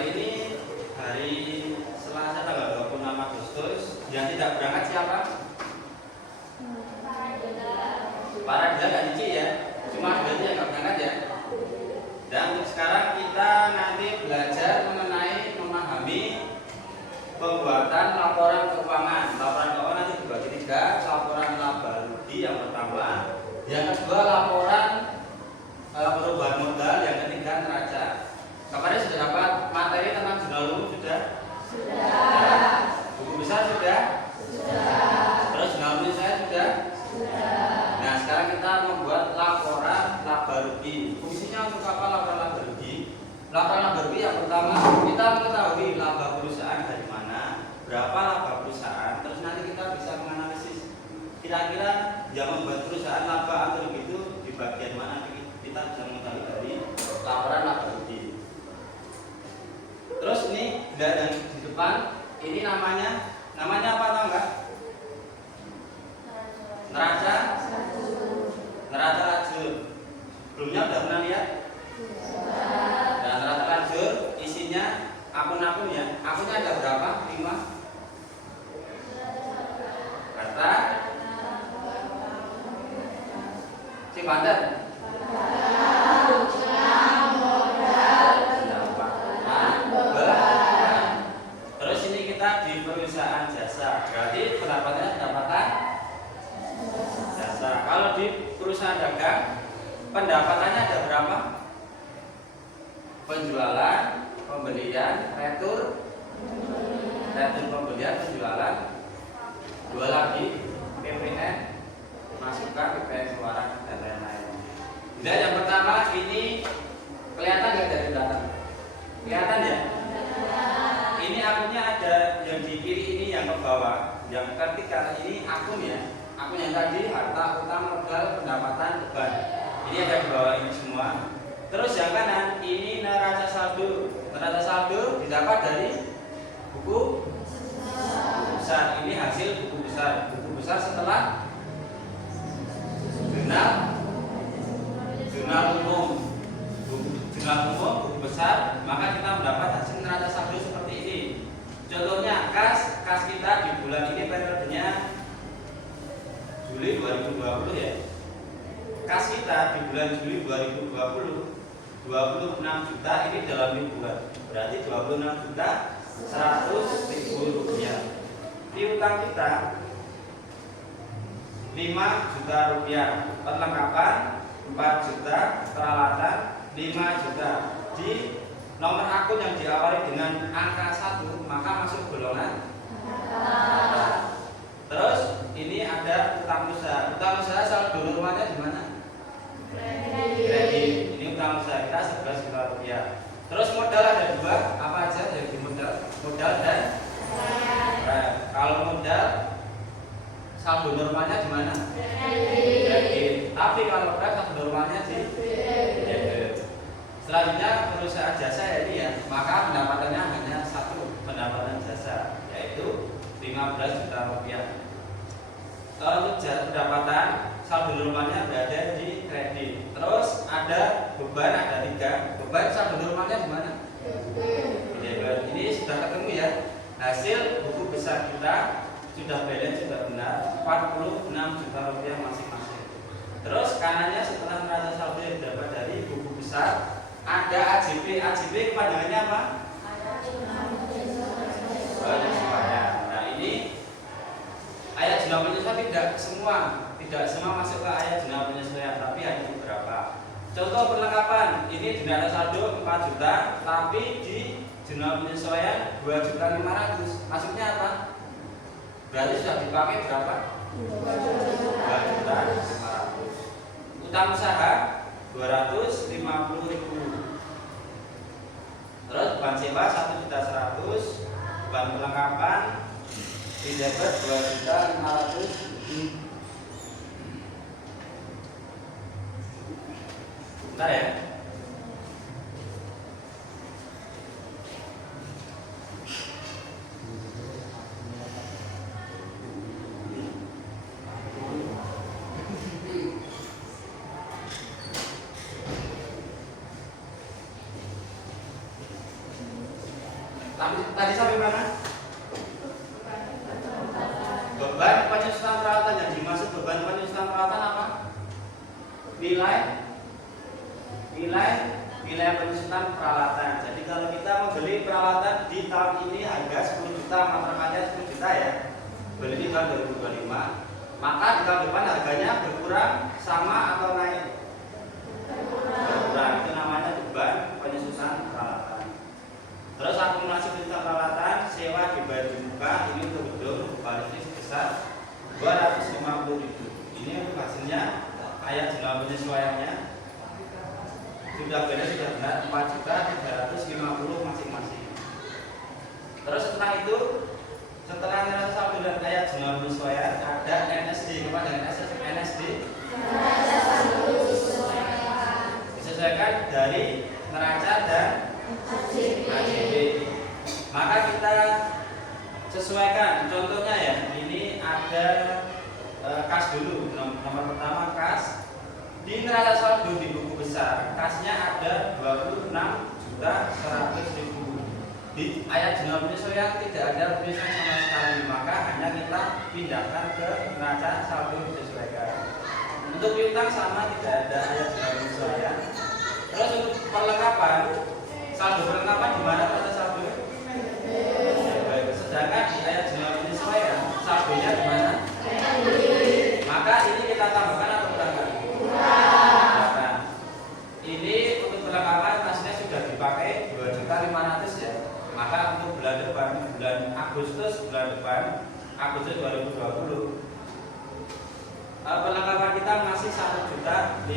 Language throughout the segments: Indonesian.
hari ini hari Selasa tanggal 26 Agustus. Yang tidak berangkat siapa? Para dia nggak dici ya, cuma dia yang nggak berangkat ya. Dan untuk sekarang kita nanti belajar mengenai memahami pembuatan laporan keuangan. Laporan keuangan nanti dibagi tiga, laporan laba rugi yang pertama, yang kedua laporan perubahan modal, yang ketiga neraca. Kemarin sudah dapat materi tentang jurnal umum sudah? Sudah. Buku besar sudah? Sudah. Terus jurnal umum saya sudah? Sudah. Nah sekarang kita membuat laporan laba rugi. Fungsinya untuk apa laporan laba rugi? Laporan laba rugi yang pertama kita mengetahui laba perusahaan dari mana, berapa laba perusahaan, terus nanti kita bisa menganalisis kira-kira yang membuat perusahaan laba atau rugi itu di bagian mana, kita bisa mengetahui dari laporan laba rugi. Terus ini yang di depan ini namanya apa tahu nggak? Neraca lajur. Sebelumnya udah pernah lihat? Nah, neraca lajur isinya akun-akun ya. Akunnya ada berapa? 5. Harta si Banten. Terus ini kita di perusahaan jasa. Berarti pendapatan jasa. Kalau di perusahaan dagang pendapatannya ada berapa? Penjualan, pembelian, retur pembelian, penjualan, dua lagi PPN, masukan, PPN keluaran dan lain-lain. Dan yang pertama ini kelihatan nggak dari belakang? Kelihatan ya? Ini akunnya ada yang di kiri ini yang ke bawah, yang ketiga ini akun ya. Akun yang tadi harta, utang, modal, pendapatan, beban. Ini ada di bawah ini semua. Terus yang kanan ini neraca saldo. Neraca saldo didapat dari buku besar. Ini hasil buku besar. Buku besar setelah jurnal umum. Jurnal umum buku besar, maka kita mendapat hasil neraca saldo seperti ini. Contohnya kas kita di bulan ini periodenya Juli 2020 ya. Kas kita di bulan Juli 2020 26 juta, ini dalam ribuan. Berarti 26 juta 100.000 rupiah. Piutang kita 5 juta rupiah. Perlengkapan 4 juta, peralatan 5 juta. Di nomor akun yang diawali dengan angka 1 maka masuk golongan. Terus ini ada utang usaha. Utang usaha saldo normalnya di mana? Kredit. Ini utang usaha kita 11 juta rupiah. Terus modal ada dua, apa aja yang di modal? Modal dan kalau modal saldo normalnya di mana? Kredit. Tapi kalau saldo normalnya di debit. Selanjutnya perusahaan jasa ini ya, maka pendapatannya hanya satu, pendapatan jasa, yaitu 15 juta rupiah. Untuk pendapatan saldo normalnya berada di kredit. Terus ada beban, ada 3. Beban saldo normalnya di mana? Debit. Ini sudah ketemu ya. Hasil buku besar kita sudah balance, sudah benar 46 juta rupiah masing-masing. Terus kanannya setelah neraca saldo yang didapat dari buku besar ada AJP. AJP kepanjangannya apa? Nah ini ayat jurnal penyesuaian tidak semua masuk ke ayat jurnal penyesuaian, tapi hanya beberapa. Contoh perlengkapan, ini di neraca saldo 4 juta, tapi di jurnal penyesuaian 2.500.000. Maksudnya apa? Berarti sudah dipakai berapa? 2.500.000. Utang usaha 250.000. Terus beban sewa 1.100.000, beban perlengkapan di debit 2.500.000. Bentar ya. Tadi sampai mana? Beban penyusunan peralatan. Yang dimaksud beban penyusunan peralatan apa? Nilai penyusunan peralatan. Jadi kalau kita membeli peralatan di tahun ini harga 10 juta, matrakannya 10 juta ya. Beli di tahun 2025. Maka di tahun depan harganya berkurang, sama atau naik? Berkurang. Itu namanya beban penyusunan peralatan. Terus akumulasi penyusunan peralatan, sewa dibayar di muka, ini untuk gedung balik sebesar 250.000. Ini untuk hasilnya, ayat jumlah penyesuaiannya sudah benar, sudah benar 4.350.000 masing-masing. Terus setelah itu, setelah neraca saldo dan ayat jumlah penyesuaian, ada NSD. Kepada dengan NSD disesuaikan dari neraca dan AJB. Maka kita sesuaikan. Contohnya ya, ini ada kas dulu. Nomor pertama kas. Di neraca saldo di buku besar, kasnya ada 26.100.000. Di ayat jumlah penyesuaian tidak ada penyesuaian sama sekali, maka hanya kita pindahkan ke neraca saldo disesuaikan. Untuk piutang sama, tidak ada ayat jumlah penyesuaian. Terus untuk perlengkapan, saldo perlengkapan di mana neraca saldo? Sedangkan di ayat jumlah penyesuaian, saldonya di mana? Maka ini kita tambahkan atau kurangkan? Kurangkan. Ini untuk perlengkapan kasnya sudah dipakai 2.500.000 ya. Maka untuk bulan depan, bulan Agustus 2020, perlengkapan kita masih 1.500.000.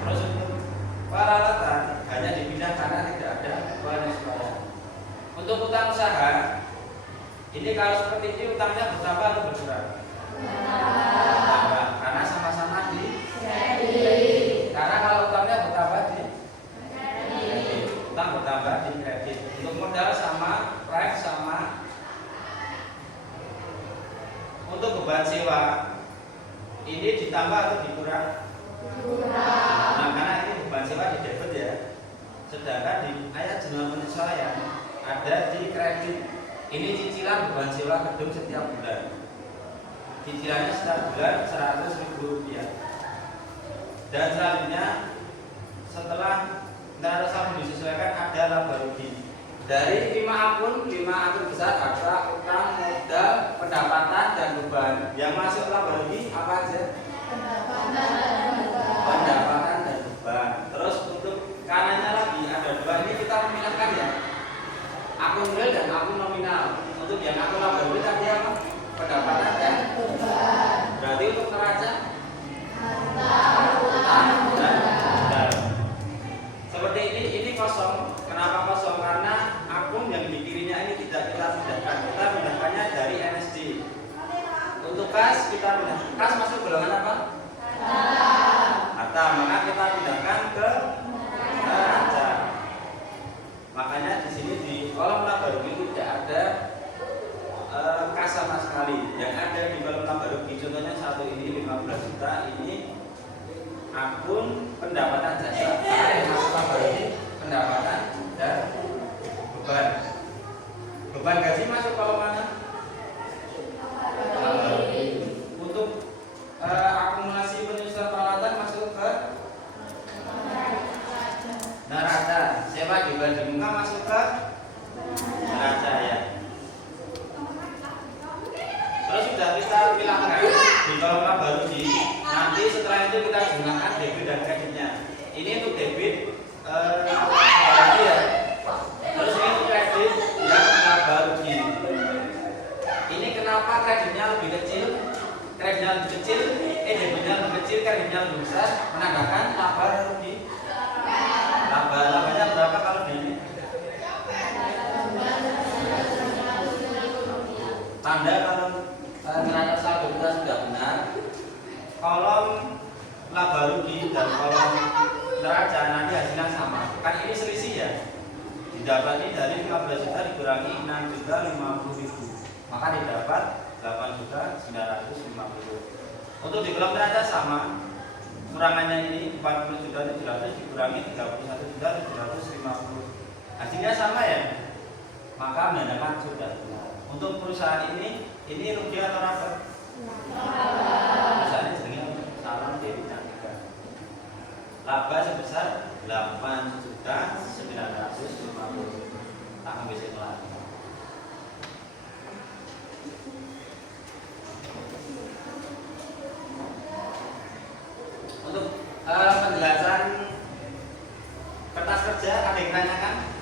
Terus untuk peralatan hanya dipindah karena tidak ada penyesuaian. Untuk utang usaha, ini kalau seperti ini utangnya bertambah atau berkurang? Bertambah, karena sama-sama di kredit. Karena kalau utangnya bertambah di kredit, utang bertambah di kredit. Untuk modal sama, proyek sama. Untuk beban sewa, ini ditambah atau dikurang? Dikurang. Nah, karena ini beban sewa di debit ya. Sedangkan di ayat jumlah penyesuaian ada di kredit. Ini cicilan beban sewa gedung setiap bulan. Cicilannya setiap bulan 100.000 rupiah. Dan selanjutnya setelah neraca saldo disesuaikan ada laba rugi. Dari 5 akun besar ada utang, modal, pendapatan dan beban. Yang masuk laba rugi apa aja? Pendapatan dan beban. Terus untuk kanannya lagi ada 2, ini kita memilahkan ya. Akun real dan akun nominal. Untuk yang akun laba rugi tadi apa? Pendapatan dan beban. Berarti untuk neraca utang dan modal. Seperti ini kosong. Kenapa kosong? Karena akun yang di kirinya ini tidak kita pindahkan. Kita pindahkannya dari NSD. Untuk kas kita pindah. Kas masuk golongan apa? Harta. Maka kita pindahkan ke neraca. Makanya di sini di kolom laba rugi tidak ada kas sama sekali. Yang ada di kolom laba rugi contohnya satu ini 15 juta, ini akun pendapatan jasa. Yang masuk laba rugi pendapatan dan beban. Beban gaji masuk kolom mana? Untuk akumulasi penyusunan peralatan masuk ke neraca. Sewa dibayar di muka masuk ke neraca ya. Terus sudah kita pilihkan di kolom laba rugi. Nanti setelah itu kita gunakan debit dan kreditnya. Ini untuk debit ya. Terus ini untuk kredit yang laba rugi. Ini kenapa kreditnya lebih kecil? Kreditnya lebih kecil, debitnya lebih kecil, kreditnya lebih besar, menandakan laba rugi. Labanya berapa kalau di ini? Tanda kalau neraca saldo kita sudah benar. Kolom laba rugi dan kolom neraca nanti hasilnya sama. Kan ini selisih ya. Didapati dari 15 juta dikurangi 6.050.000. Maka didapat 8.950.000. Untuk di kolom neraca sama. Kurangannya ini 40.700 dikurangi 31.750. Hasilnya sama ya. maka menandakan sudah benar. Untuk perusahaan ini rugi atau laba? Perusahaan ini jenenge Salon Dewi Cantika. Laba sebesar 8.950.000. Tak ambil sekolah. Untuk penjelasan kertas kerja ada yang tanyakan?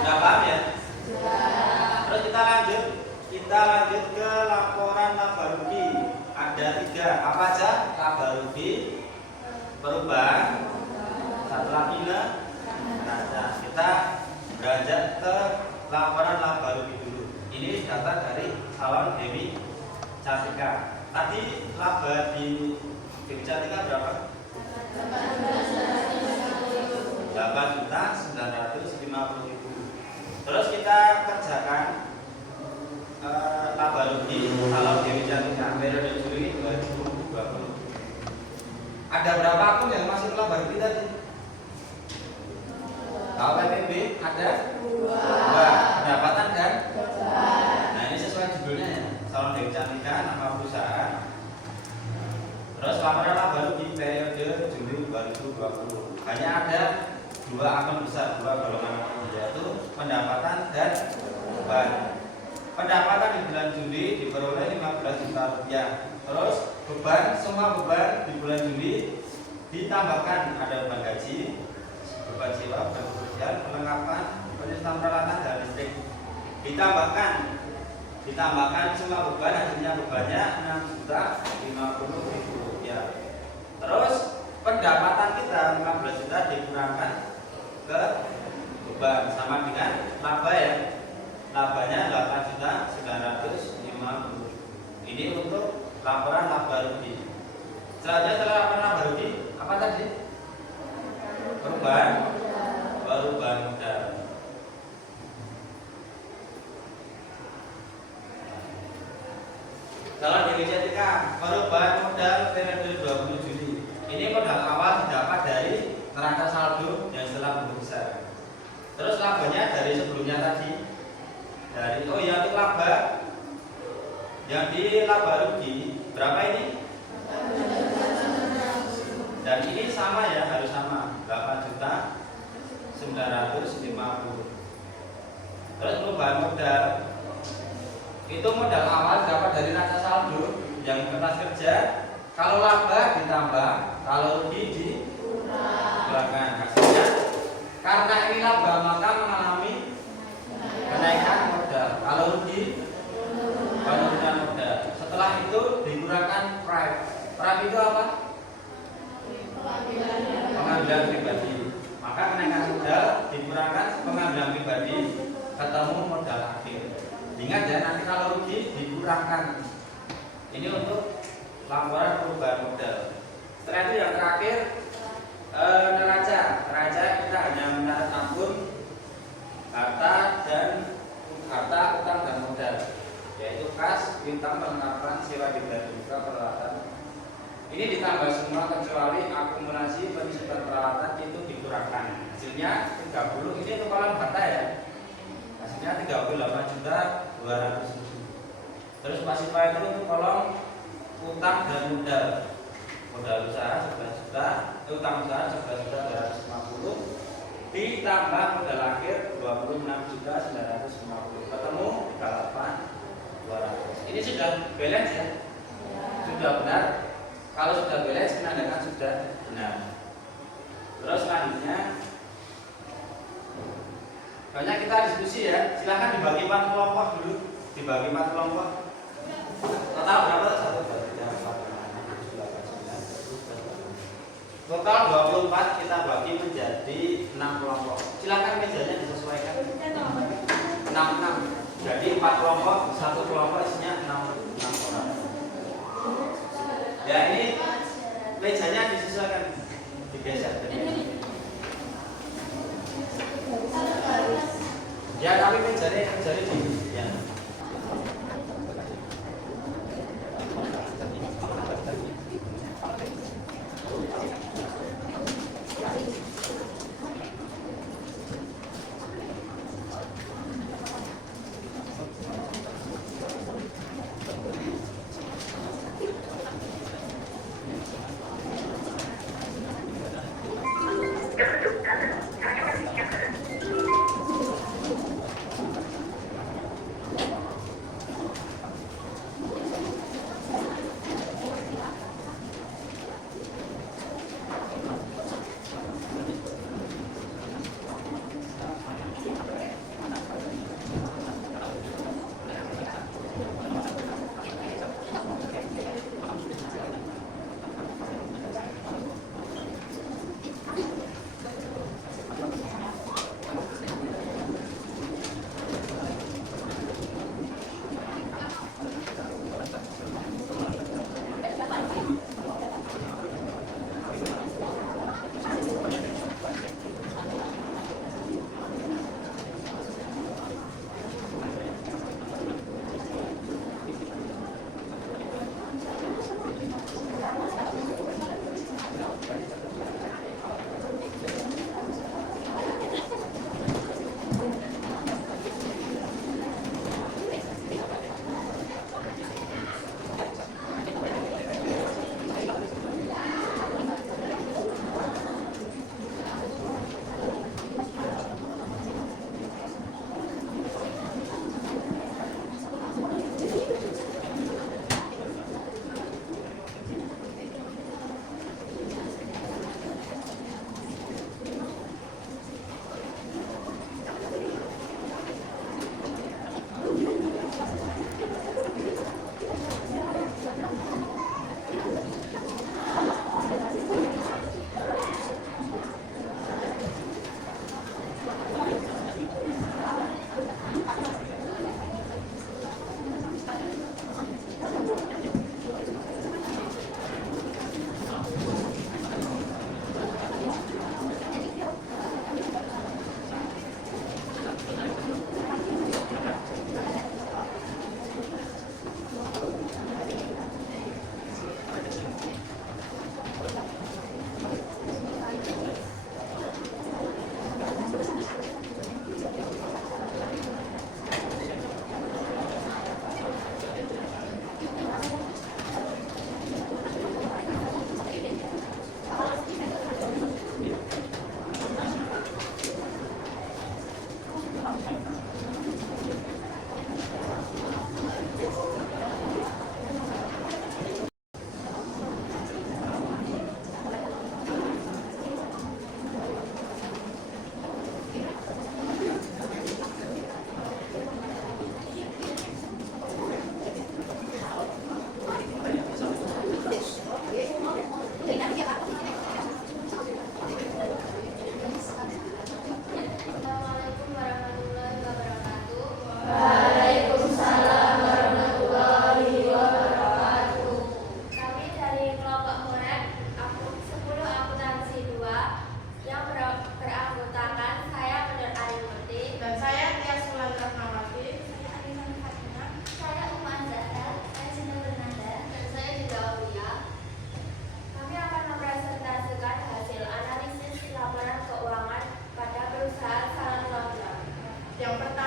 Sudah paham ya? Terus kita lanjut ke laporan laba rugi. Ada 3. Apa aja? Laba rugi, perubahan, satu lagi neraca. Kita beranjak ke laporan laba rugi dulu. Ini data dari Salon Dewi Cantika. Tadi laba di Dewi Cantika berapa? 8.950.000. Terus kita kerjakan laba rugi Salon Dewi Cantika periode Juli 2020. Ada berapa akun yang masuk laba rugi tadi? Kalau PPB ada 2. Pendapatan kan? Nah ini sesuai judulnya ya. Salon Dewi Cantika, nama perusahaan. Terus laporan laba rugi periode Juli 2020. Hanya ada 2 akun besar, 2 golongan akun, yaitu pendapatan dan beban. Pendapatan di bulan Juli diperoleh 15 juta rupiah. Terus beban, semua beban di bulan Juli ditambahkan ada beban gaji, beban sewa, beban sosial, perlengkapan, penyusunan peralatan dan listrik. Ditambahkan semua beban, hasilnya bebannya 6.050.000 rupiah. Terus pendapatan kita 15 juta dikurangkan ke beban sama dengan laba ya. Labanya 8.950.000. Ini untuk laporan laba rugi. Selanjutnya setelah laporan laba rugi, apa tadi? Perubahan modal. Salon Dewi Cantika, perubahan modal periode 20 Juli. Ini modal awal didapat dari neraca saldo yang setelah bentuk besar. Terus labanya dari sebelumnya tadi. Untuk laba yang di laba rugi berapa ini? Dan ini sama ya, harus sama 8.950.000. Terus perubahan modal itu modal awal dapat dari neraca saldo yang kertas kerja. Kalau laba ditambah, kalau rugi dikurangkan. Hasilnya karena ini laba maka mengalami kenaikan modal. Kalau rugi penurunan modal. Setelah itu dikurangkan prime. Prime itu apa? Pengambilan pribadi. Maka kenaikan modal dikurangkan pengambilan pribadi, ketemu modal akhir. Ingat ya, nanti kalau rugi dikurangkan. Ini untuk laporan perubahan modal. Setelah itu yang terakhir neraca. Neraca kita hanya mencatat akun harta, utang dan modal, yaitu kas, piutang, perlengkapan, sewa dibayar juga, peralatan. Ini ditambah semua kecuali akumulasi penyusutan peralatan itu dikurangkan. Hasilnya 30. Ini untuk kolom harta ya. Hasilnya 38.200.000. Terus pasifa itu untuk kolom utang dan modal. Modal usaha 11 juta, utang usaha 11.250, ditambah modal akhir 26.950, ketemu 38.200. Ini sudah balance ya? Sudah benar. Kalau sudah balance menandakan sudah benar. Terus selanjutnya banyak kita diskusi ya. Silahkan dibagi 4 kelompok dulu. Dibagi 4 kelompok. Total berapa? 1, 2, 3, 4, 5, 6, 7, 8, 9. Total 24 kita bagi menjadi 6 kelompok. Silakan mejanya disesuaikan. 6. Jadi 4 kelompok, 1 kelompok isinya 6 orang. Ya ini mejanya disesuaikan, digeser. Ya tapi mejanya di ya. Yang pertama